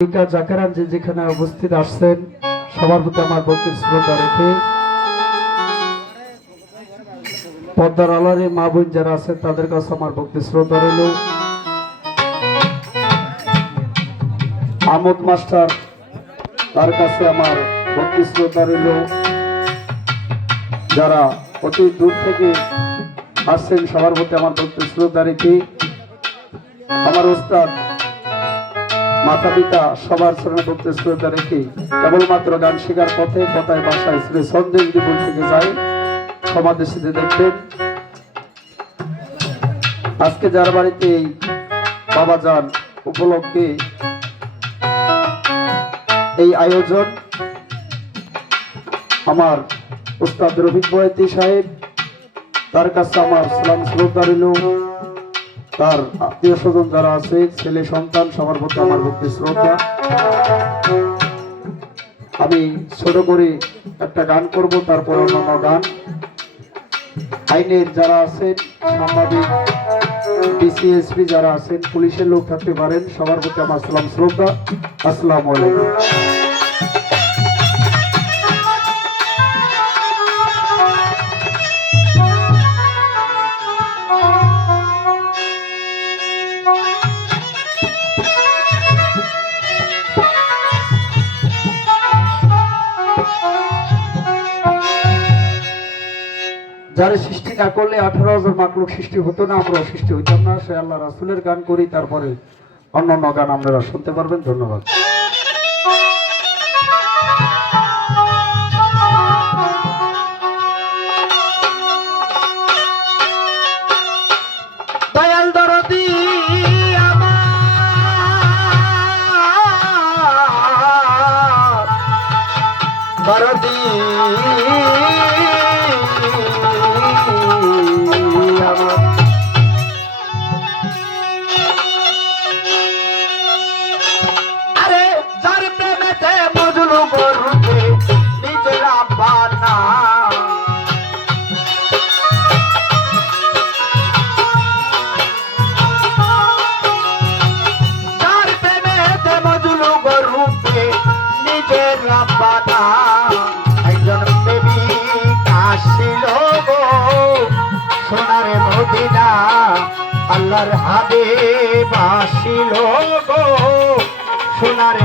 নায়িকা জাকেরান যে যেখানে উপস্থিত আসছেন, সবার প্রতি আমার ভক্তির শ্রদ্ধা রেখে পদ্মার আলারে মা বোন যারা আছেন, তাদের কাছে আমার ভক্তি শ্রদ্ধা রইল। আমোদ মাস্টার, তার কাছে আমার ভক্তি শ্রদ্ধা রইল। যারা অতি দূর থেকে আসছেন, সবার প্রতি আমার ভক্তি শ্রদ্ধা রেখে আমার ওস্তাদ মাতা পিতা সবার চরণে ভক্তি শ্রদ্ধা রেখে কেবলমাত্র গান শেখার পথে কথায় বাসায় শ্রী সন্দেশ জীবন থেকে যায় সমাদেশীতে দেখবেন। আজকে যার বাড়িতে বাবা যান উপলক্ষে এই আয়োজন, আমার উস্তাদ রফিক বয়তি সাহেব, তার কাছে আমার সালাম শ্রদ্ধা রইল। তার আত্মীয় স্বজন যারা আছে, ছেলে, সন্তান, সবার প্রতি আমার ভক্তি, শ্রদ্ধা। আমি ছোট করে একটা গান করব, তারপর অন্যান্য গান। আইনের যারা আছেন, সাংবাদিক ডিসিএসপি যারা আছেন, পুলিশের লোক থাকতে পারেন, সবার প্রতি আমার সালাম, শ্রদ্ধা। আসসালামু আলাইকুম। যারা সৃষ্টি না করলে আঠারো হাজার মাকলুক সৃষ্টি হতো না আমরা সৃষ্টি হইতাম না। সে আল্লাহ রাসুলের গান করি, তারপরে অন্যান্য গান আপনারা শুনতে পারবেন। ধন্যবাদ। দরদি একজন বেবি কাশিল গো। সোনারে মদিনা আল্লাহর হাবে বাসিল গো। সোনারে